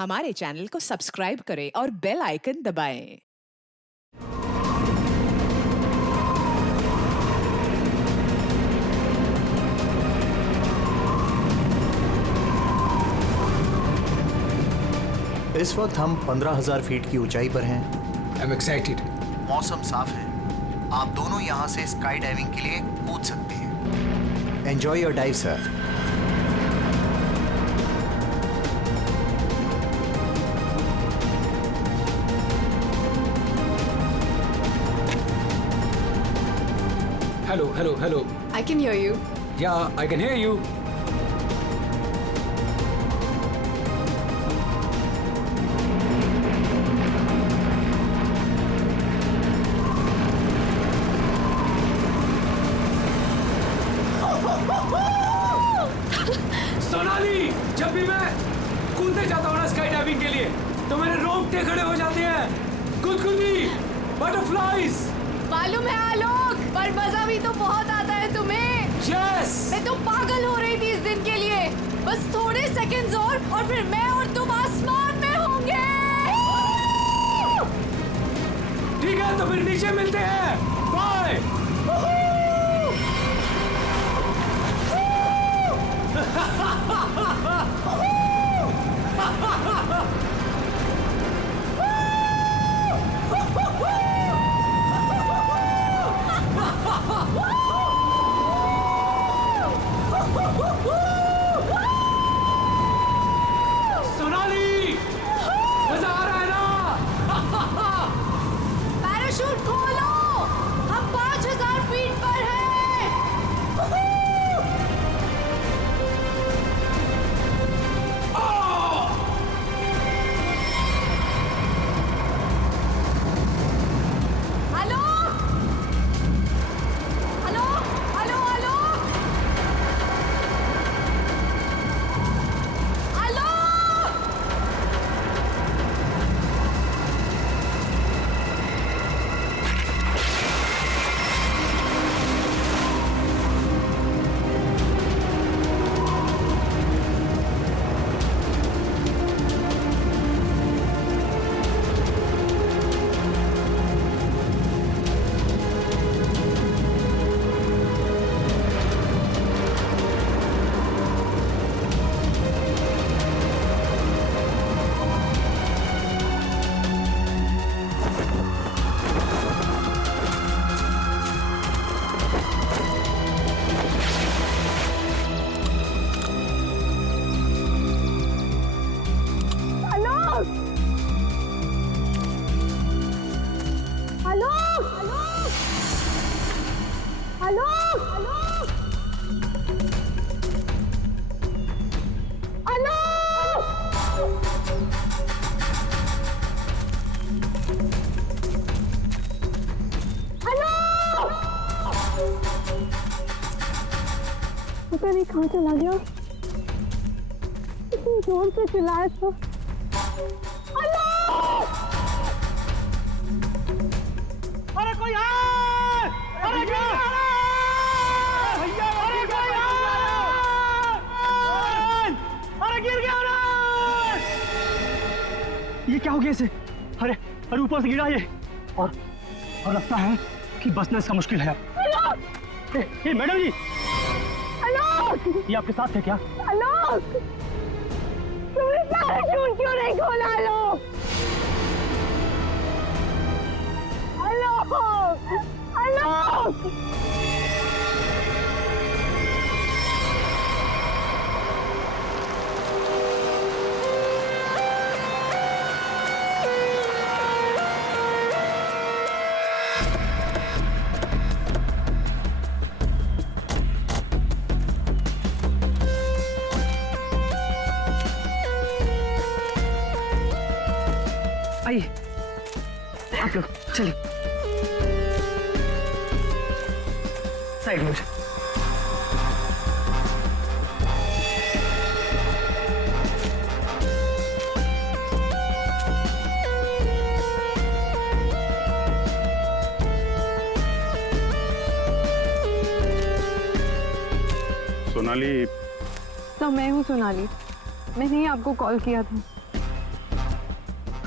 हमारे चैनल को सब्सक्राइब करें और बेल आइकन दबाएं। इस वक्त हम 15,000 फीट की ऊंचाई पर हैं। I'm excited. मौसम साफ है। आप दोनों यहाँ से स्काई डाइविंग के लिए कूद सकते हैं। Enjoy your dive sir. Hello. I can hear you. Yeah, I can hear you. Sonali, जब भी मैं कूदने जाता हूँ ना स्काई डाइविंग के लिए, तो मेरे रोंगटे खड़े हो जाते हैं। गुदगुदी, बटरफ्लाइज। मालूम है आलोक, पर मजा भी तो बहुत आता है तुम्हें। यस। मैं तो पागल हो रही थी इस दिन के लिए। बस थोड़े सेकंड्स और फिर मैं और तुम आसमान में होंगे। ठीक है, तो फिर नीचे मिलते हैं। बाय। सोनाली, मजा आ रहा है ना? पैराशूट खोलो, हम 5,000 फीट पर हैं। Hello hello hello hello hello. पता नहीं कहाँ चला गया। इतनी जोर से चिल्लाया था। अरे कोई है! अरे क्या? भैया, अरे कोई है! अरे गिर गया रे! ये क्या हो गया इसे? अरे ऊपर से गिरा ये और लगता है कि बचना इसका मुश्किल है। ये मैडम जी, ये आपके साथ है क्या? आलोक, तुमने पैराशूट क्यों नहीं खोला आलोक? आलोक, आलोक। आइए, आप लोग चलिए साइड में। सोनाली, तो मैं हूँ सोनाली। मैंने ही आपको कॉल किया था।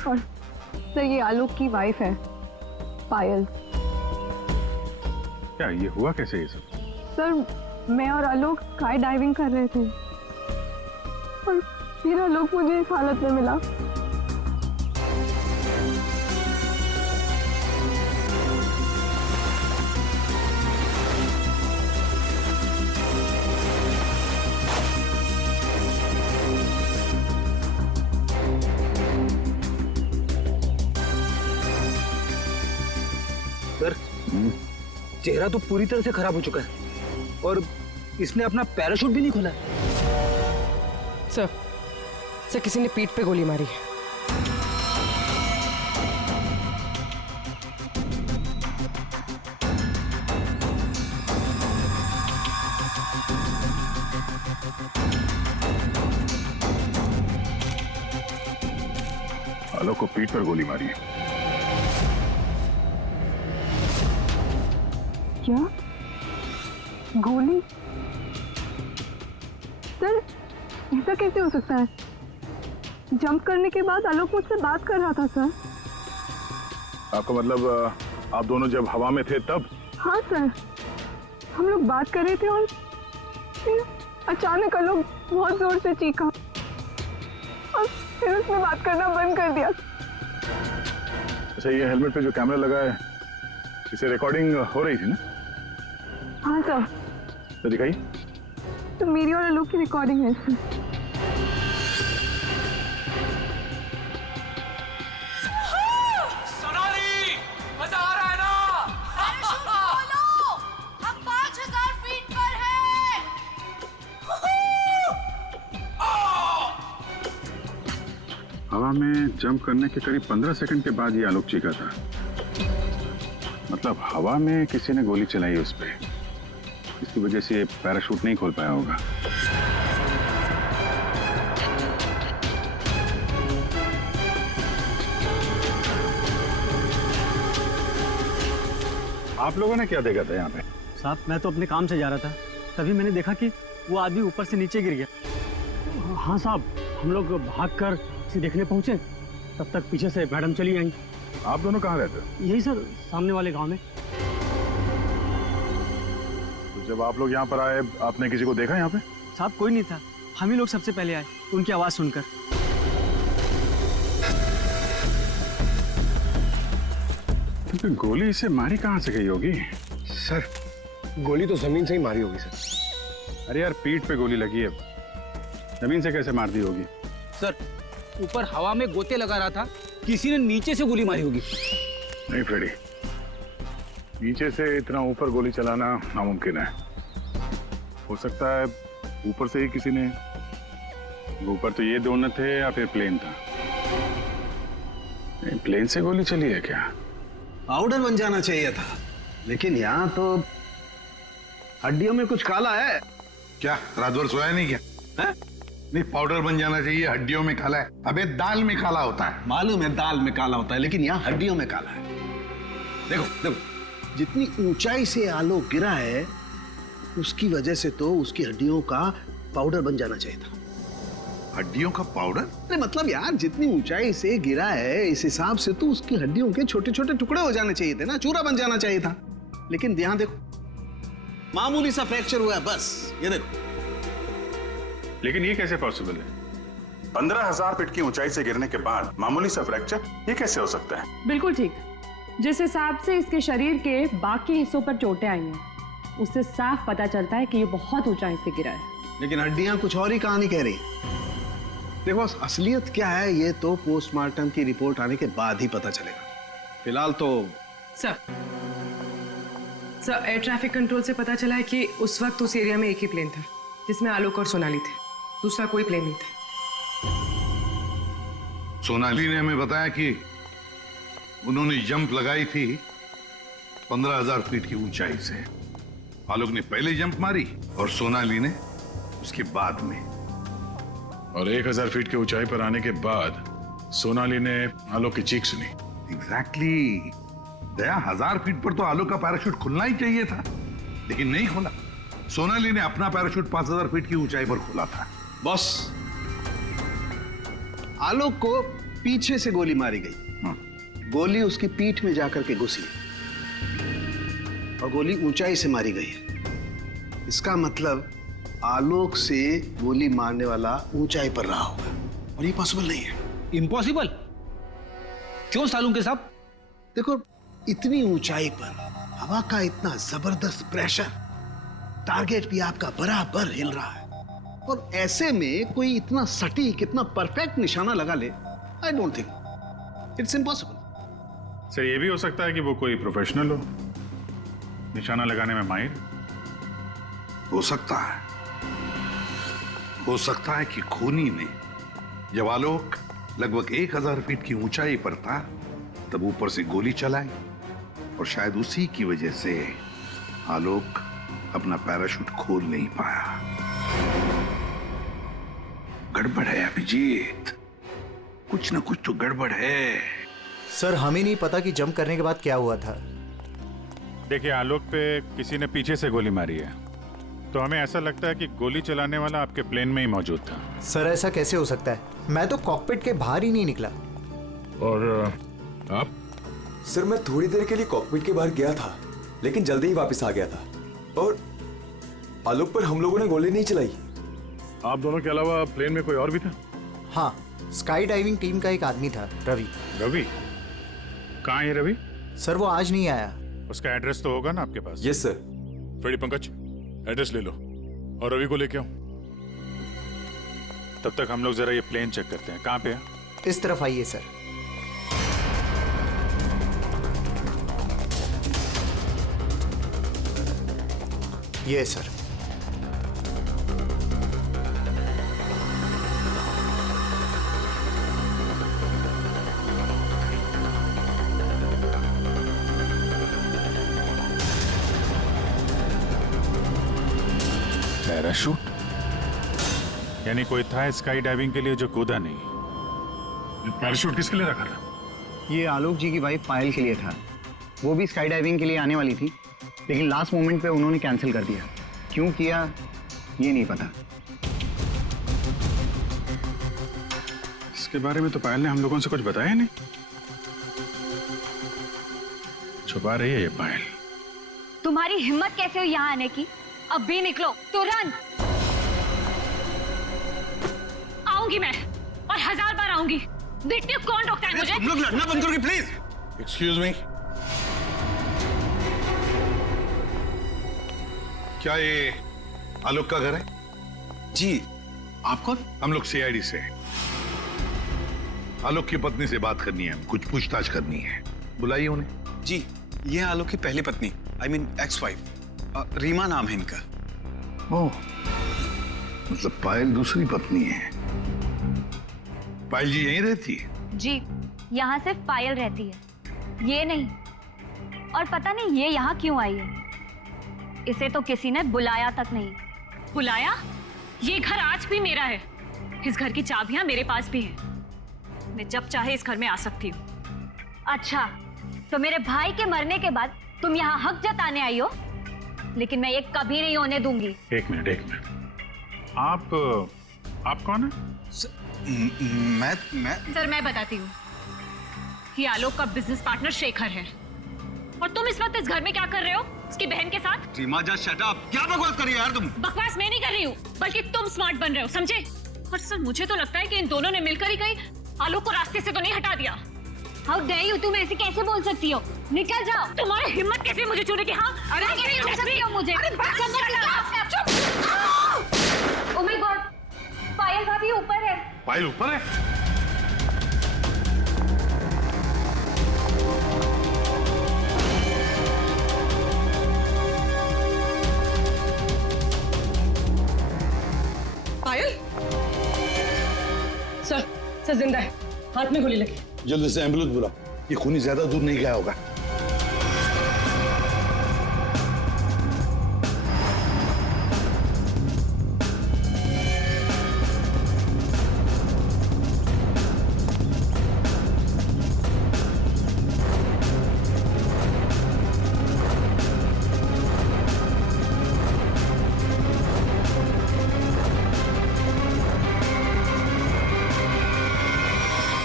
और सर ये आलोक की वाइफ है पायल। क्या ये हुआ कैसे ये सब? सर मैं और आलोक स्काई डाइविंग कर रहे थे और फिर आलोक मुझे इस हालत में मिला। सर चेहरा तो पूरी तरह से खराब हो चुका है और इसने अपना पैराशूट भी नहीं खोला। सर किसी ने पीठ पे गोली मारी है। आलोक को पीठ पर गोली मारी है। क्या गोली? सर ऐसा कैसे हो सकता है? जंप करने के बाद आलोक मुझसे बात कर रहा था सर। आपका मतलब आप दोनों जब हवा में थे तब? हाँ सर, हम लोग बात कर रहे थे और फिर अचानक आलोक बहुत जोर से चीखा और फिर उसने बात करना बंद कर दिया। अच्छा, ये हेलमेट पे जो कैमरा लगा है इसे रिकॉर्डिंग हो रही थी ना? हाँ सर। तो दिखाइए। तो मेरी और आलोक की रिकॉर्डिंग है सर। सोनाली, मजा आ रहा है ना? पैराशूट खोलो, हम 5000 फीट पर हैं। हवा में जंप करने के करीब 15 सेकंड के बाद ये आलोक चीखा था। मतलब हवा में किसी ने गोली चलाई उस पे, इसकी वजह से ये पैराशूट नहीं खोल पाया होगा। आप लोगों ने क्या देखा था यहाँ पे? साहब मैं तो अपने काम से जा रहा था, तभी मैंने देखा कि वो आदमी ऊपर से नीचे गिर गया। हाँ साहब, हम लोग भागकर इसे देखने पहुंचे, तब तक पीछे से मैडम चली आई। आप दोनों कहाँ रहते हो? यही सर, सामने वाले गांव में। तो जब आप लोग यहाँ पर आए, आपने किसी को देखा यहाँ पे? साहब कोई नहीं था, हम ही लोग सबसे पहले आए उनकी आवाज सुनकर। तो गोली इसे मारी कहाँ से गई होगी? सर गोली तो जमीन से ही मारी होगी सर। अरे यार, पीठ पे गोली लगी है, जमीन से कैसे मार दी होगी? सर ऊपर हवा में गोते लगा रहा था, किसी ने नीचे से गोली मारी होगी। नहीं फ्रेडी, नीचे से इतना ऊपर गोली चलाना नामुमकिन है। हो सकता है ऊपर से ही किसी ने, ऊपर तो ये दोनों थे या फिर प्लेन था। नहीं, प्लेन से गोली चली है क्या? पाउडर बन जाना चाहिए था, लेकिन यहाँ तो हड्डियों में कुछ काला है। क्या रात भर सोया नहीं क्या? है? नहीं, पाउडर बन जाना चाहिए, हड्डियों में काला है। अबे दाल में काला होता है। मालूम है दाल में काला होता है, लेकिन यहाँ हड्डियों में काला है। देखो देखो, जितनी ऊंचाई से आलोक गिरा है उसकी वजह से तो उसकी हड्डियों का पाउडर बन जाना चाहिए था। हड्डियों का पाउडर? अरे मतलब यार, जितनी ऊंचाई से गिरा है इस हिसाब से तो उसकी हड्डियों के छोटे छोटे टुकड़े हो जाने चाहिए थे ना, चूरा बन जाना चाहिए था। लेकिन यहाँ देखो, मामूली सा फ्रैक्चर हुआ है बस, ये देखो। लेकिन ये कैसे पॉसिबल है? 15,000 फीट की ऊंचाई से गिरने के बाद मामूली सा फ्रैक्चर, ये कैसे हो सकता है? बिल्कुल ठीक। जिस हिसाब से इसके शरीर के बाकी हिस्सों पर चोटें आई हैं, उससे साफ पता चलता है कि ये बहुत ऊंचाई से गिरा है। लेकिन हड्डियां कुछ और ही कहानी कह रही हैं। देखो असलियत क्या है ये तो पोस्टमार्टम की रिपोर्ट आने के बाद ही पता चलेगा। फिलहाल तो सर एयर ट्रैफिक कंट्रोल से पता चला है कि उस वक्त उस एरिया में एक ही प्लेन था जिसमें आलोक और सोनाली थे, दूसरा कोई प्लेन नहीं था। सोनाली ने हमें बताया कि उन्होंने जंप लगाई थी 15,000 फीट की ऊंचाई से। आलोक ने पहले जंप मारी और सोनाली ने उसके बाद में। और 1,000 फीट की ऊंचाई पर आने के बाद सोनाली ने आलोक की चीख सुनी। एग्जैक्टली। दया, 1000 फीट पर तो आलोक का पैराशूट खुलना ही चाहिए था, लेकिन नहीं खोला। सोनाली ने अपना पैराशूट 5,000 फीट की ऊंचाई पर खोला था। बॉस, आलोक को पीछे से गोली मारी गई। गोली उसकी पीठ में जाकर के घुसी और गोली ऊंचाई से मारी गई है। इसका मतलब आलोक से गोली मारने वाला ऊंचाई पर रहा होगा और ये पॉसिबल नहीं है। इम्पॉसिबल? क्यों सालून के साहब? देखो, इतनी ऊंचाई पर हवा का इतना जबरदस्त प्रेशर, टारगेट भी आपका बराबर हिल रहा है और ऐसे में कोई इतना सटीक, इतना परफेक्ट निशाना लगा ले, I don't think, it's impossible. Sir, ये भी हो सकता है कि वो कोई प्रोफेशनल हो, निशाना लगाने में माहिर। हो सकता है। हो सकता है कि खूनी ने जब आलोक लगभग 1000 फीट की ऊंचाई पर था तब ऊपर से गोली चलाई और शायद उसी की वजह से आलोक अपना पैराशूट खोल नहीं पाया। गड़बड़ है अभिजीत, कुछ ना कुछ तो गड़बड़ है। सर, हमें नहीं पता कि जंप करने के बाद क्या हुआ था। देखिए, आलोक पे किसी ने पीछे से गोली मारी है, तो हमें ऐसा लगता है कि गोली चलाने वाला आपके प्लेन में ही मौजूद था। सर, ऐसा कैसे हो सकता है? मैं तो कॉकपिट के बाहर ही नहीं निकला। और आप? सर, मैं थोड़ी देर के लिए कॉकपिट के बाहर गया था, लेकिन जल्दी ही वापस आ गया था और आलोक पर हम लोगों ने गोली नहीं चलाई। आप दोनों के अलावा प्लेन में कोई और भी था? हाँ, स्काई डाइविंग टीम का एक आदमी था, रवि। रवि? कहाँ है रवि? सर, वो आज नहीं आया। उसका एड्रेस तो होगा ना आपके पास? Yes sir. Freddy, Pankaj, address ले लो और रवि को लेके आओ। तब तक हम लोग जरा ये प्लेन चेक करते हैं। कहाँ पे है? इस तरफ आइए सर। ये सर। पैराशूट? यानी कोई था स्काई डाइविंग के लिए जो कूदा नहीं। पैराशूट किसके लिए रखा था? ये आलोक जी की वाइफ पायल के लिए था। वो भी स्काई डाइविंग के लिए आने वाली थी, लेकिन लास्ट मोमेंट पे उन्होंने कैंसिल कर दिया। क्यों किया ये नहीं पता। इसके बारे में तो पायल ने हम लोगों से कुछ बताया नहीं। छुपा रही है ये पायल। तुम्हारी हिम्मत कैसे हुई यहाँ आने की? अब भी निकलो तुरंत। आऊंगी मैं और 1000 बार आऊंगी। देखती हूँ कौन रोकता है मुझे। तुम लोग लड़ना बंद करोगे प्लीज? एक्सक्यूज मी, क्या ये आलोक का घर है? जी। आप कौन? हम लोग सीआईडी से हैं। आलोक की पत्नी से बात करनी है, कुछ पूछताछ करनी है। बुलाइए उन्हें। जी, ये आलोक की पहली पत्नी, I mean ex wife, Reema नाम है इनका। ओह, मतलब पायल दूसरी पत्नी है। पायल जी यहीं रहती है? जी, यहाँ सिर्फ पायल रहती है, ये नहीं। और पता नहीं ये यहाँ क्यों आई है। इसे तो किसी ने बुलाया तक नहीं। बुलाया? ये घर आज भी मेरा है। इस घर की चाबियां मेरे पास भी हैं। मैं जब चाहे इस घर में आ सकती हूँ। अच्छा, तो मेरे भाई के मरने के बाद तुम यहाँ हक जताने आई हो, लेकिन मैं ये कभी नहीं होने दूंगी। एक मिनट। आप कौन है? मैं सर, मैं बताती हूँ। ये आलोक का बिजनेस पार्टनर शेखर है। और तुम इस वक्त इस घर में क्या कर रहे हो? उसकी बहन के साथ? Reema, just shut up. क्या बकवास कर रही हो यार तुम? बकवास मैं नहीं कर रही हूँ, बल्कि तुम स्मार्ट बन रहे हो, समझे? और सर, मुझे तो लगता है कि इन दोनों ने मिलकर ही कहीं आलोक को रास्ते से तो नहीं हटा दिया। हाउ डेयर यू, तुम ऐसे कैसे बोल सकती हो? निकल जाओ। तुम्हारी हिम्मत कैसे मुझे छूने की? हाँ, अरे कैसे छू सकती हो मुझे? ओह माय गॉड, पायल भाभी ऊपर है। पायल ऊपर है? पायल? सर जिंदा है, हाथ में गोली लगी। जल्दी से एम्बुलेंस बुलाओ, ये खूनी ज्यादा दूर नहीं गया होगा।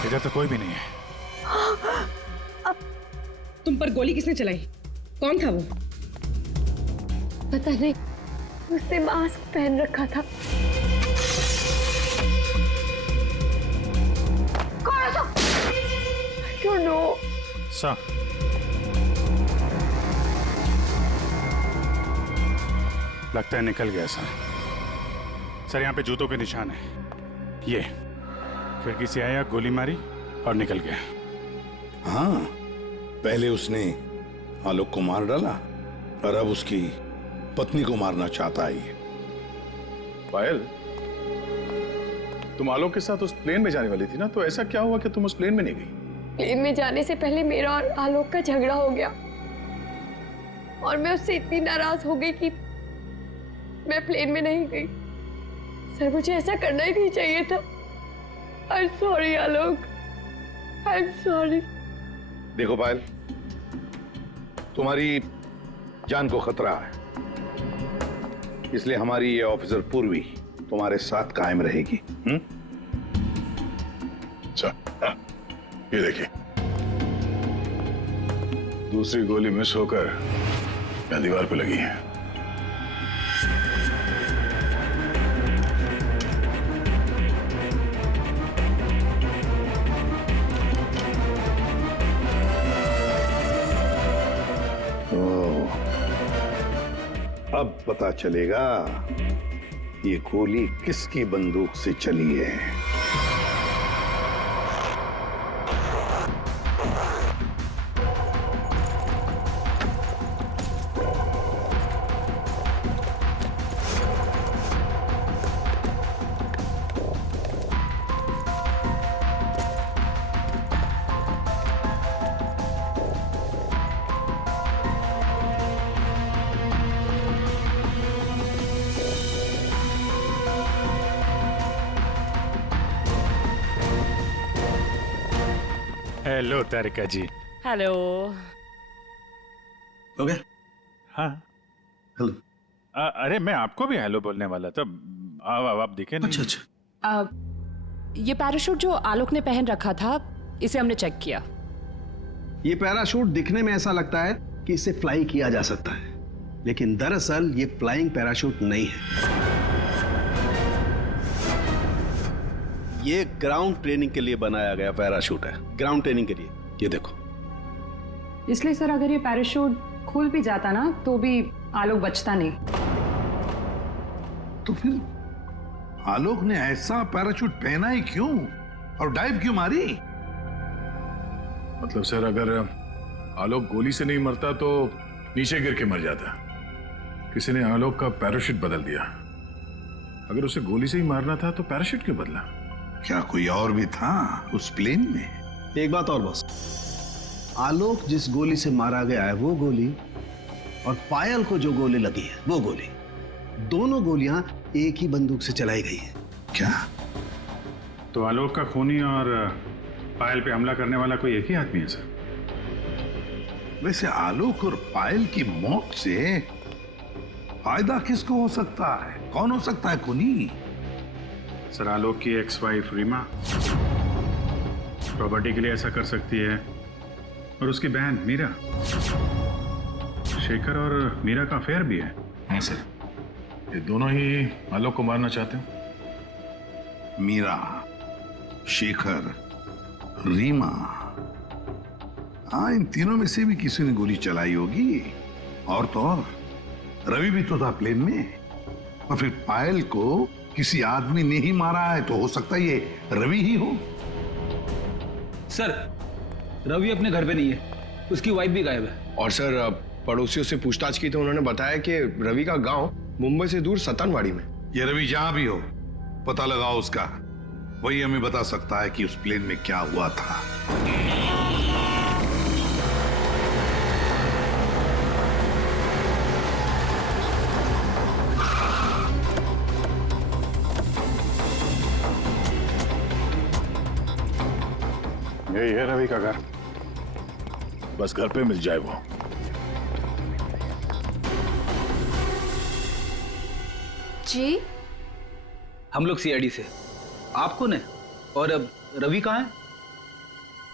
इधर तो कोई भी नहीं है। तुम पर गोली किसने चलाई? कौन था वो? पता नहीं, उसने मास्क पहन रखा था। कौन था? I don't know. सर, लगता है निकल गया सर। सर यहाँ पे जूतों के निशान है। ये खिड़की से आया, गोली मारी और निकल गया। हाँ, पहले उसने आलोक को मार डाला और अब उसकी पत्नी को मारना चाहता है ये। पायल, तुम आलोक के साथ उस प्लेन में जाने वाली थी ना, तो ऐसा क्या हुआ कि तुम उस प्लेन में नहीं गई? प्लेन में जाने से पहले मेरा और आलोक का झगड़ा हो गया और मैं उससे इतनी नाराज हो गई कि मैं प्लेन में नहीं गई। सर, मुझे ऐसा करना ही नहीं चाहिए था। I'm sorry Alok, I'm sorry। देखो पायल, तुम्हारी जान को खतरा है, इसलिए हमारी ये ऑफिसर पूर्वी तुम्हारे साथ कायम रहेगी। अच्छा, ये देखिए, दूसरी गोली मिस होकर यहाँ दीवार पे लगी है। अब पता चलेगा ये गोली किसकी बंदूक से चली है। हेलो तारिका जी। हेलो। हो गया? हाँ। हेलो। अरे मैं आपको भी हेलो बोलने वाला था। आप दिखे नहीं। अच्छा अच्छा। ये पैराशूट जो आलोक ने पहन रखा था, इसे हमने चेक किया। ये पैराशूट दिखने में ऐसा लगता है कि इसे फ्लाई किया जा सकता है, लेकिन दरअसल ये फ्लाइंग पैराशूट नहीं है। ये ग्राउंड ट्रेनिंग के लिए बनाया गया पैराशूट है, ग्राउंड ट्रेनिंग के लिए। ये देखो। इसलिए सर, अगर ये पैराशूट खुल भी जाता ना तो भी आलोक बचता नहीं। तो फिर आलोक ने ऐसा पैराशूट पहना ही क्यों और डाइव क्यों मारी? मतलब सर, अगर आलोक गोली से नहीं मरता तो नीचे गिर के मर जाता। किसी ने आलोक का पैराशूट बदल दिया। अगर उसे गोली से ही मारना था तो पैराशूट क्यों बदला? क्या कोई और भी था उस प्लेन में? एक बात और बस, आलोक जिस गोली से मारा गया है वो गोली और पायल को जो गोली लगी है वो गोली, दोनों गोलियां एक ही बंदूक से चलाई गई है। क्या? तो आलोक का खूनी और पायल पे हमला करने वाला कोई एक ही आदमी है सर? वैसे आलोक और पायल की मौत से फायदा किसको हो सकता है? कौन हो सकता है खूनी? सर, आलोक की एक्स वाइफ रीमा प्रॉपर्टी के लिए ऐसा कर सकती है, और उसकी बहन मीरा। शेखर और मीरा का अफेयर भी है। हाँ सर, ये दोनों ही आलोक को मारना चाहते हैं। मीरा, शेखर, रीमा, हाँ, इन तीनों में से भी किसी ने गोली चलाई होगी। और तो और रवि भी तो था प्लेन में, और फिर पायल को किसी आदमी ने ही मारा है, तो हो सकता है ये रवि ही हो। सर, रवि अपने घर पे नहीं है, उसकी वाइफ भी गायब है। और सर, पड़ोसियों से पूछताछ की तो उन्होंने बताया कि रवि का गांव मुंबई से दूर सतनवाड़ी में। ये रवि जहां भी हो, पता लगाओ उसका, वही हमें बता सकता है कि उस प्लेन में क्या हुआ था। यही है रवि का घर, बस घर पे मिल जाए वो। जी, हम लोग सीआईडी से। आप कौन है और अब रवि कहाँ है?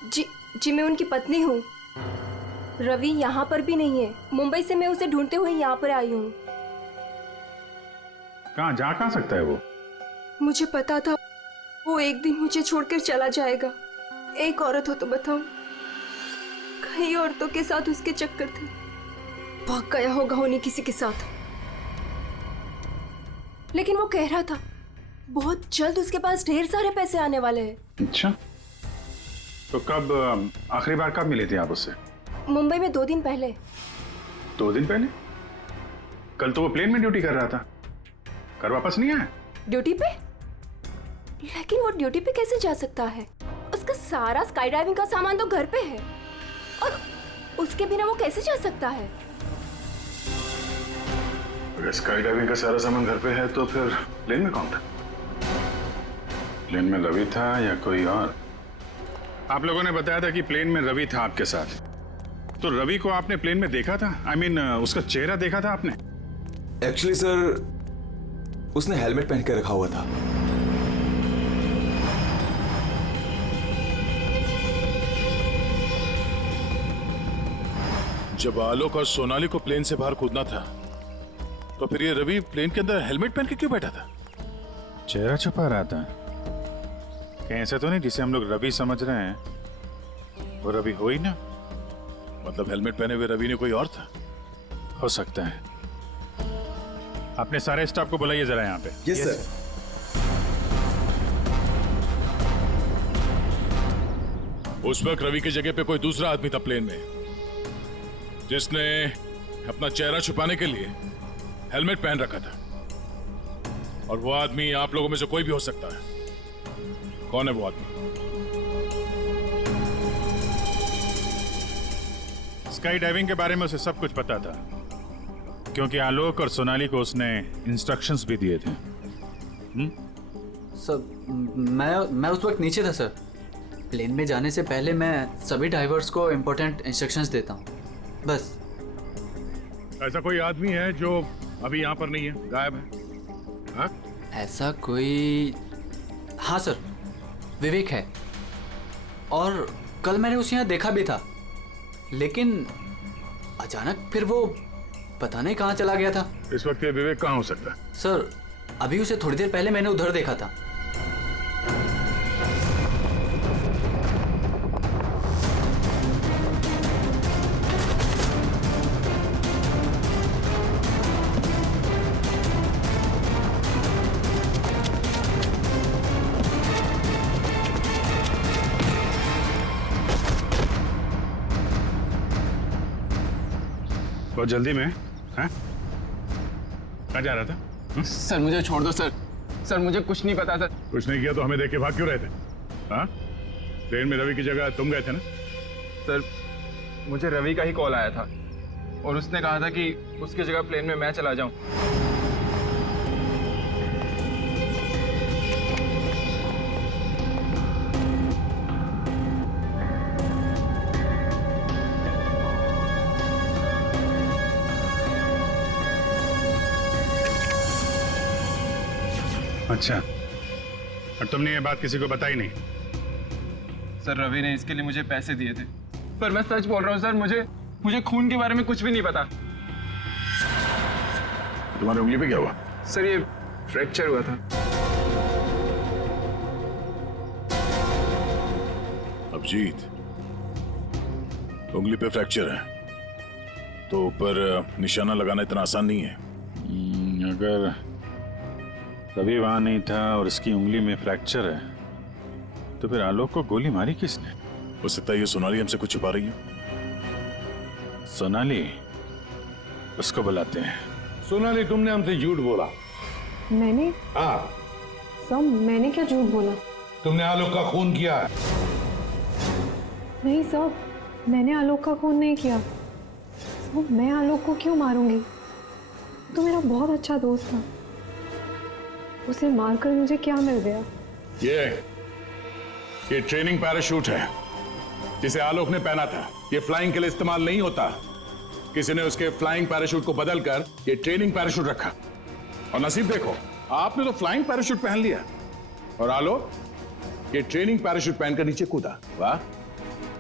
जी मैं उनकी पत्नी हूँ। रवि यहाँ पर भी नहीं है। मुंबई से मैं उसे ढूंढते हुए यहाँ पर आई हूँ। जा कहाँ सकता है वो? मुझे पता था वो एक दिन मुझे छोड़कर चला जाएगा। एक औरत हो तो बताऊं, कई औरतों के साथ उसके चक्कर थे। भाग गया होगा उन्हीं किसी के साथ। लेकिन वो कह रहा था बहुत जल्द उसके पास ढेर सारे पैसे आने वाले हैं। अच्छा, तो कब आखिरी बार कब मिले थे आप उससे? मुंबई में 2 दिन पहले। 2 दिन पहले? कल तो वो प्लेन में ड्यूटी कर रहा था, घर वापस नहीं आया? ड्यूटी पे? लेकिन वो ड्यूटी पे कैसे जा सकता है? उसका सारा स्काई डाइविंग का सामान तो घर पे है और उसके बिना वो कैसे जा सकता है? अगर स्काई डाइविंग का सारा सामान घर पे है तो फिर प्लेन में कौन था? प्लेन में रवि था या कोई और? आप लोगों ने बताया था कि प्लेन में रवि था आपके साथ, तो रवि को आपने प्लेन में देखा था? I mean, उसका चेहरा देखा था आपने? एक्चुअली सर, उसने हेलमेट पहन के रखा हुआ था। जब आलोक और सोनाली को प्लेन से बाहर कूदना था, तो फिर ये रवि प्लेन के अंदर हेलमेट पहन के क्यों बैठा था? चेहरा छुपा रहा था। कहीं ऐसा तो नहीं जिसे हम लोग रवि समझ रहे हैं वो रवि हो ही ना? मतलब हेलमेट पहने हुए रवि ने कोई और था? हो सकता है। अपने सारे स्टाफ को बुलाइए जरा यहाँ पे। Yes sir. उस वक्त रवि की जगह पे कोई दूसरा आदमी था प्लेन में, जिसने अपना चेहरा छुपाने के लिए हेलमेट पहन रखा था। और वो आदमी आप लोगों में से कोई भी हो सकता है। कौन है वो आदमी? स्काई डाइविंग के बारे में उसे सब कुछ पता था, क्योंकि आलोक और सोनाली को उसने इंस्ट्रक्शंस भी दिए थे। सर, मैं उस वक्त नीचे था सर। प्लेन में जाने से पहले मैं सभी डाइवर्स को इम्पोर्टेंट इंस्ट्रक्शंस देता हूँ, बस। ऐसा कोई आदमी है जो अभी यहाँ पर नहीं है, गायब है? हाँ? ऐसा कोई? हाँ सर, विवेक है। और कल मैंने उसे यहाँ देखा भी था, लेकिन अचानक फिर वो पता नहीं कहाँ चला गया था। इस वक्त ये विवेक कहाँ हो सकता है? सर, अभी उसे थोड़ी देर पहले मैंने उधर देखा था। बहुत जल्दी में? हैं? कहाँ जा रहा था? सर मुझे छोड़ दो सर। सर मुझे कुछ नहीं पता सर। कुछ नहीं किया तो हमें देख के भाग क्यों रहे थे? हाँ? ट्रेन में रवि की जगह तुम गए थे ना? सर मुझे रवि का ही कॉल आया था और उसने कहा था कि उसकी जगह प्लेन में मैं चला जाऊं। अच्छा, और तुमने ये बात किसी को बताई नहीं? सर रवि ने इसके लिए मुझे पैसे दिए थे, पर मैं सच बोल रहा हूँ सर, मुझे खून के बारे में कुछ भी नहीं पता। तुम्हारी उंगली पे क्या हुआ? सर ये फ्रैक्चर हुआ था। अभिजीत, उंगली पे फ्रैक्चर है तो ऊपर निशाना लगाना इतना आसान नहीं है। अगर रवि वहां नहीं था और इसकी उंगली में फ्रैक्चर है, तो फिर आलोक को गोली मारी किसने? हो सकता है ये सोनाली हमसे कुछ छुपा रही है। सोनाली? उसको बुलाते हैं। सोनाली, तुमने हमसे झूठ बोला। मैंने? हाँ। सर, मैंने क्या झूठ बोला? तुमने आलोक का खून किया है। नहीं सर, मैंने आलोक का खून नहीं किया। सर, मैं आलोक को क्यों मारूंगी? तो मेरा बहुत अच्छा दोस्त था, उसे मारकर मुझे क्या मिल गया? ये ट्रेनिंग पैराशूट है जिसे आलोक ने पहना था। ये फ्लाइंग के लिए इस्तेमाल नहीं होता। किसी ने उसके फ्लाइंग पैराशूट को बदलकर ये ट्रेनिंग पैराशूट रखा, और नसीब देखो, आपने तो फ्लाइंग पैराशूट पहन लिया और आलोक ये ट्रेनिंग पैराशूट पहनकर नीचे कूदा। वाह,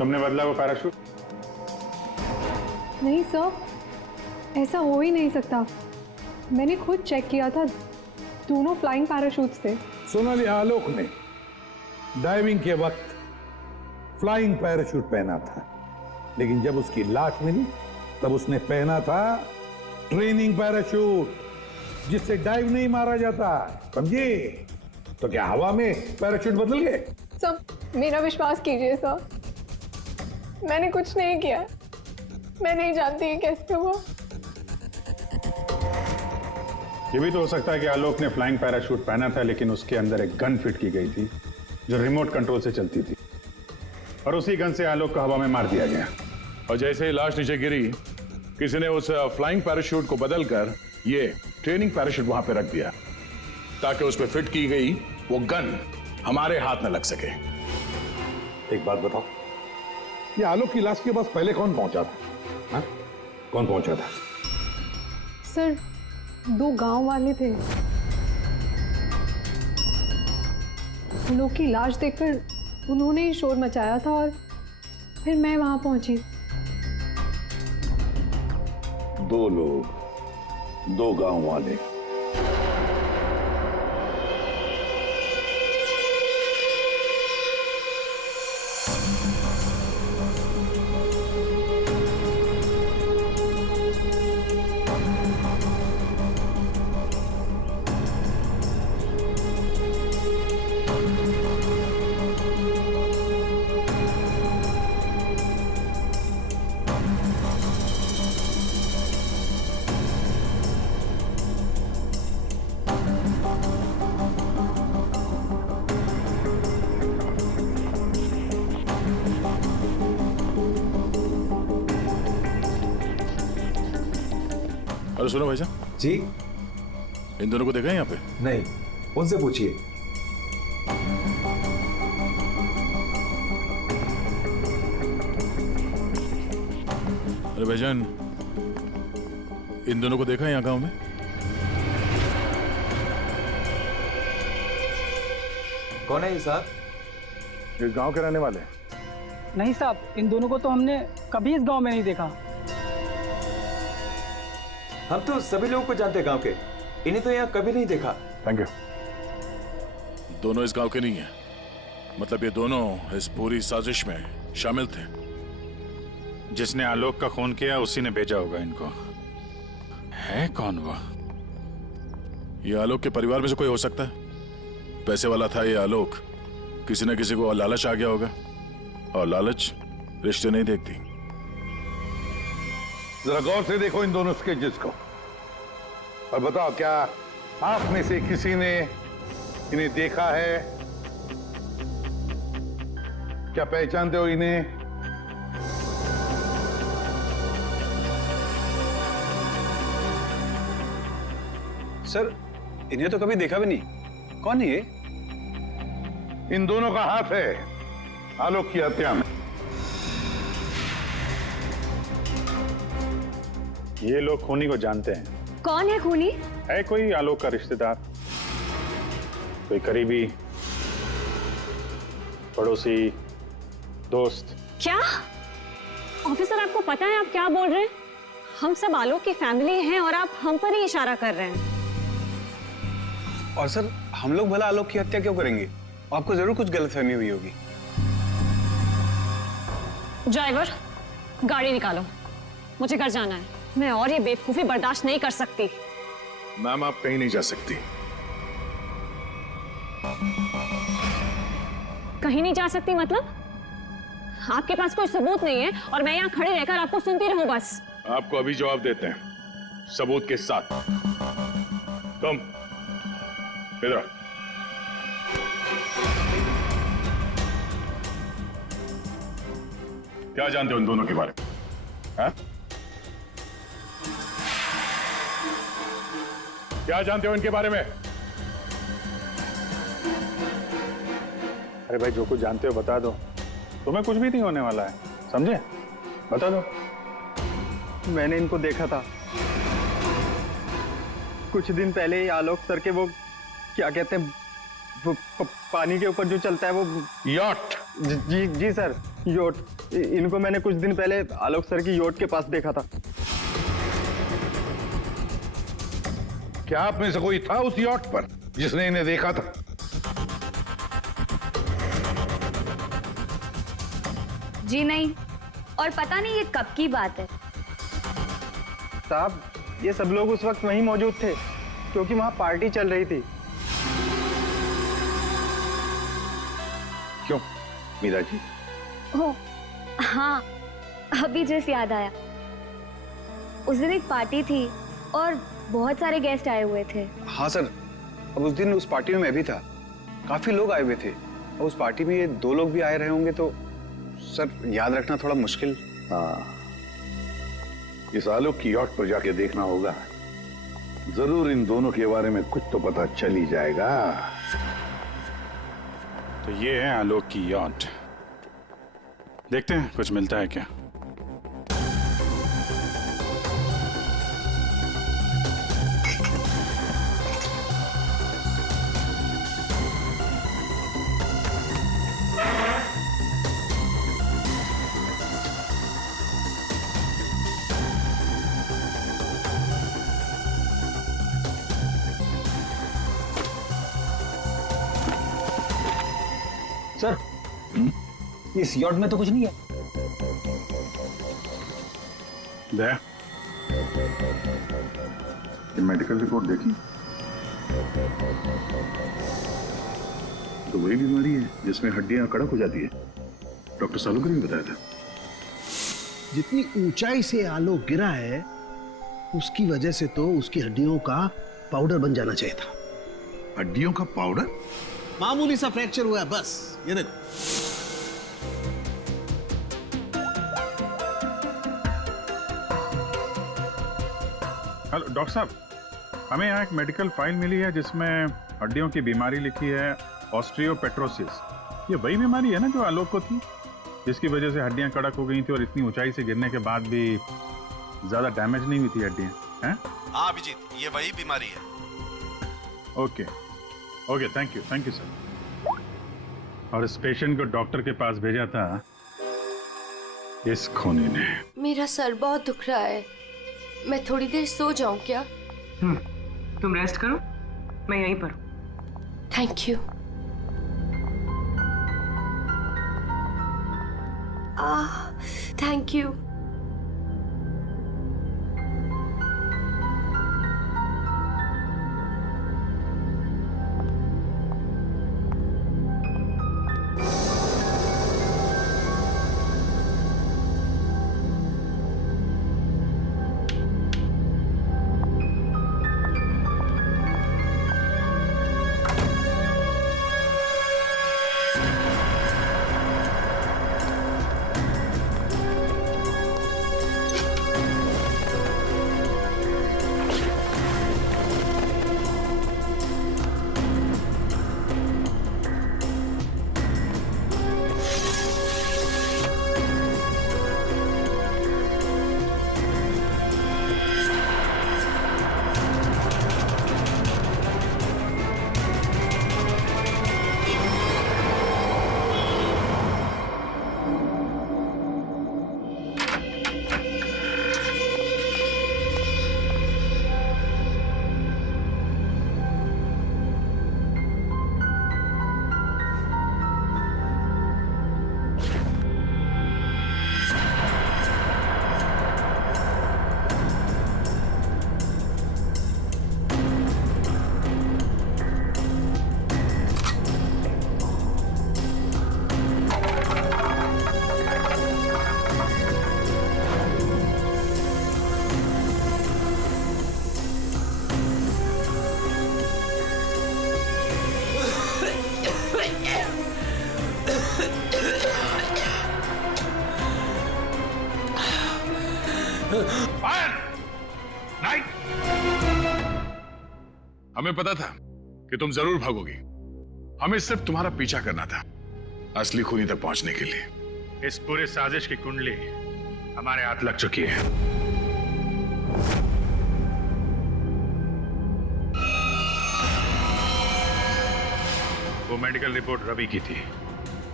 तुमने बदला वो पैराशूट? नहीं सर, ऐसा हो ही नहीं सकता। मैंने खुद चेक किया था, दोनों फ्लाइंग पैराशूट्स थे। सोनाली, आलोक ने डाइविंग के वक्त फ्लाइंग पैराशूट पहना था, लेकिन जब उसकी लाश मिली तब उसने पहना था ट्रेनिंग पैराशूट, जिससे डाइव नहीं मारा जाता, समझे? तो क्या हवा में पैराशूट बदल गए? सर, मेरा विश्वास कीजिए सर, मैंने कुछ नहीं किया। मैं नहीं जानती ये कैसे हुआ। ये भी तो हो सकता है कि आलोक ने फ्लाइंग पैराशूट पहना था, लेकिन उसके अंदर एक गन फिट की गई थी जो रिमोट कंट्रोल से चलती थी, और उसी गन से आलोक को हवा में मार दिया गया। और जैसे ही लाश नीचे गिरी, किसी ने उस फ्लाइंग पैराशूट को बदलकर ये ट्रेनिंग पैराशूट वहां पे रख दिया, ताकि उस पर फिट की गई वो गन हमारे हाथ में लग सके। एक बात बताओ, ये आलोक की लाश के पास पहले कौन पहुंचा था? हाँ? कौन पहुंचा था? सर, 2 गांव वाले थे। आलोक की लाश देखकर उन्होंने ही शोर मचाया था और फिर मैं वहां पहुंची। 2 लोग, 2 गांव वाले। अरे सुनो भाईजान जी, इन दोनों को देखा है यहाँ पे? नहीं, उनसे पूछिए। अरे भाईजान, इन दोनों को देखा है यहाँ गांव में? कौन है ये साहब? इस गांव के रहने वाले? नहीं साहब, इन दोनों को तो हमने कभी इस गांव में नहीं देखा। हम तो सभी लोगों को जानते हैं गांव के, इन्हें तो यहाँ कभी नहीं देखा। Thank you. दोनों इस गांव के नहीं है, मतलब ये दोनों इस पूरी साजिश में शामिल थे। जिसने आलोक का खून किया उसी ने भेजा होगा इनको। है कौन वो? ये आलोक के परिवार में से कोई हो सकता है। पैसे वाला था ये आलोक, किसी न किसी को लालच आ गया होगा, और लालच रिश्ते नहीं देखती। जरा गौर से देखो इन दोनों स्केचेस को और बताओ, क्या आप में से किसी ने इन्हें देखा है? क्या पहचानते हो इन्हें? सर, इन्हें तो कभी देखा भी नहीं। कौन है ये? इन दोनों का हाथ है आलोक की हत्या में। ये लोग खूनी को जानते हैं। कौन है खूनी? है कोई आलोक का रिश्तेदार, कोई करीबी, पड़ोसी, दोस्त। क्या ऑफिसर, आपको पता है आप क्या बोल रहे हैं? हम सब आलोक की फैमिली हैं और आप हम पर ही इशारा कर रहे हैं। और सर, हम लोग भला आलोक की हत्या क्यों करेंगे? आपको जरूर कुछ गलतफहमी हुई होगी। ड्राइवर, गाड़ी निकालो, मुझे घर जाना है। मैं और ये बेवकूफी बर्दाश्त नहीं कर सकती। मैम, आप कहीं नहीं जा सकती। कहीं नहीं जा सकती मतलब? आपके पास कोई सबूत नहीं है और मैं यहाँ खड़े रहकर आपको सुनती रहूं बस? आपको अभी जवाब देते हैं, सबूत के साथ। तुम इधर। क्या जानते हो इन दोनों के बारे में? हाँ? क्या जानते हो इनके बारे में? अरे भाई, जो कुछ जानते हो बता दो, तुम्हें कुछ भी नहीं होने वाला है, समझे? बता दो। मैंने इनको देखा था कुछ दिन पहले ही। आलोक सर के वो क्या कहते हैं, वो पानी के ऊपर जो चलता है वो यॉट। जी जी सर। योट, इनको मैंने कुछ दिन पहले आलोक सर की योट के पास देखा था। क्या आप में से कोई था उस यॉट पर जिसने इन्हें देखा था? जी नहीं, और पता नहीं ये कब की बात है। साहब, ये सब लोग उस वक्त वहीं मौजूद थे क्योंकि वहां पार्टी चल रही थी। क्यों मीरा जी? ओ, हाँ, अभी जस्ट याद आया। उस दिन एक पार्टी थी और बहुत सारे गेस्ट आए हुए थे। हाँ सर, अब उस दिन उस पार्टी में मैं भी था, काफी लोग आए हुए थे और उस पार्टी में ये 2 लोग भी आए रहे होंगे, तो सर याद रखना थोड़ा मुश्किल। हाँ, इस आलोक की यॉट पर जाके देखना होगा, जरूर इन दोनों के बारे में कुछ तो पता चल ही जाएगा। तो ये है आलोक की यॉट, देखते हैं कुछ मिलता है क्या। सर, इस यॉट में तो कुछ नहीं है। दया, ये मेडिकल रिपोर्ट देखी तो वही बीमारी है जिसमें हड्डियां कड़क हो जाती है। डॉक्टर सालुकर ने बताया था। जितनी ऊंचाई से आलोक गिरा है उसकी वजह से तो उसकी हड्डियों का पाउडर बन जाना चाहिए था। हड्डियों का पाउडर? मामूली सा फ्रैक्चर हुआ है बस, ये देखो। हेलो डॉक्टर साहब, हमें यहाँ एक मेडिकल फाइल मिली है जिसमें हड्डियों की बीमारी लिखी है, ऑस्टियोपेट्रोसिस। ये वही बीमारी है ना जो आलोक को थी, जिसकी वजह से हड्डियां कड़क हो गई थी और इतनी ऊंचाई से गिरने के बाद भी ज्यादा डैमेज नहीं हुई थी हड्डियां, हैं? हाँ अभिजीत, ये वही बीमारी है। Okay okay, thank you sir. और इस पेशेंट को डॉक्टर के पास भेजा था इस खूनी ने। मेरा सर बहुत दुख रहा है, मैं थोड़ी देर सो जाऊं क्या? तुम रेस्ट करो, मैं यहीं पर हूं। Thank you. Thank you. हमें पता था कि तुम जरूर भागोगी। हमें सिर्फ तुम्हारा पीछा करना था असली खूनी तक पहुंचने के लिए। इस पूरे साजिश की कुंडली हमारे हाथ लग चुकी है। वो मेडिकल रिपोर्ट रवि की थी,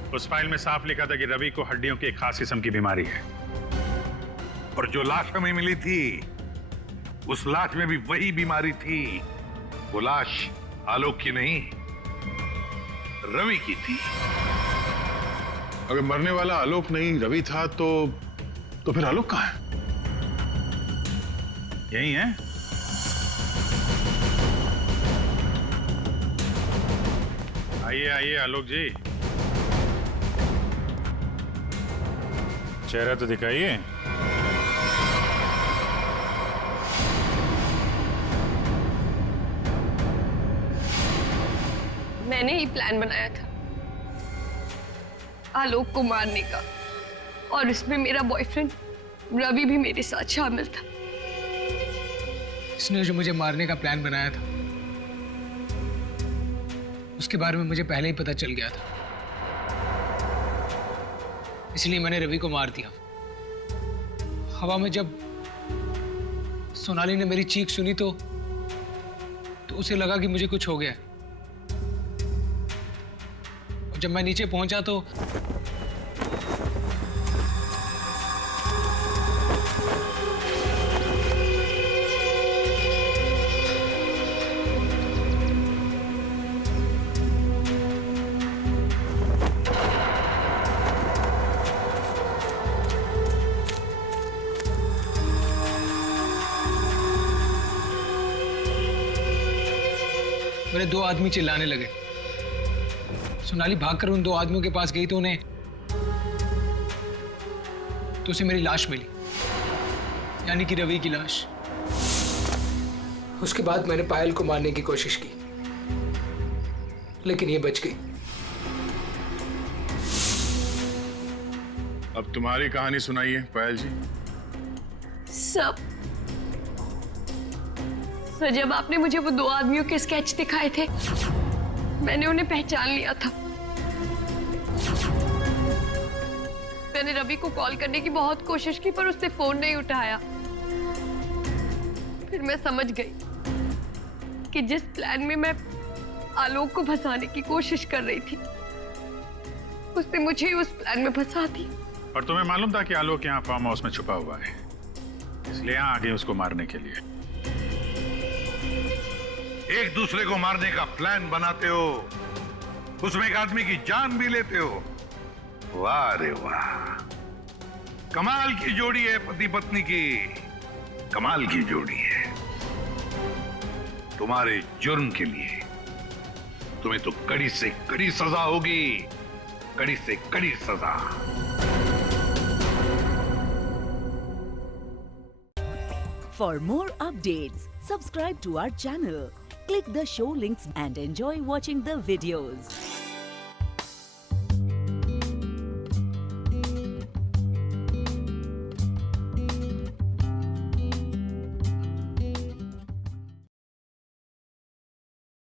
उस फाइल में साफ लिखा था कि रवि को हड्डियों की एक खास किस्म की बीमारी है। और जो लाश हमें मिली थी उस लाश में भी वही बीमारी थी। वो लाश आलोक की नहीं, रवि की थी। अगर मरने वाला आलोक नहीं रवि था तो फिर आलोक कहाँ है? यही है। आइए आइए आलोक जी, चेहरा तो दिखाइए। मैंने ही प्लान बनाया था आलोक को मारने का, और इसमें मेरा बॉयफ्रेंड रवि भी मेरे साथ शामिल था। इसने जो मुझे मारने का प्लान बनाया था उसके बारे में मुझे पहले ही पता चल गया था, इसलिए मैंने रवि को मार दिया। हवा में जब सोनाली ने मेरी चीख सुनी तो उसे लगा कि मुझे कुछ हो गया। और जब मैं नीचे पहुंचा तो मेरे दो आदमी चिल्लाने लगे। सोनाली भागकर उन दो आदमियों के पास गई तो उसे मेरी लाश मिली, यानी कि रवि की लाश। उसके बाद मैंने पायल को मारने की कोशिश की, लेकिन ये बच गई। अब तुम्हारी कहानी सुनाइए पायल जी। सर, जब आपने मुझे वो दो आदमियों के स्केच दिखाए थे, मैंने उन्हें पहचान लिया था। मैंने रवि को कॉल करने की बहुत कोशिश की, पर उसने फोन नहीं उठाया। फिर मैं समझ गई कि जिस प्लान में मैं आलोक को फंसाने की कोशिश कर रही थी, उसने मुझे ही उस प्लान में फंसा दिया। और तुम्हें मालूम था कि आलोक यहाँ फार्म हाउस में छुपा हुआ है, इसलिए यहाँ आ गए उसको मारने के लिए। एक दूसरे को मारने का प्लान बनाते हो, उसमें एक आदमी की जान भी लेते हो। वाह रे वाह, कमाल की जोड़ी है पति पत्नी की, कमाल की जोड़ी है। तुम्हारे जुर्म के लिए तुम्हें तो कड़ी से कड़ी सजा होगी, कड़ी से कड़ी सजा। For more updates, subscribe to our channel, click the show links and enjoy watching the videos.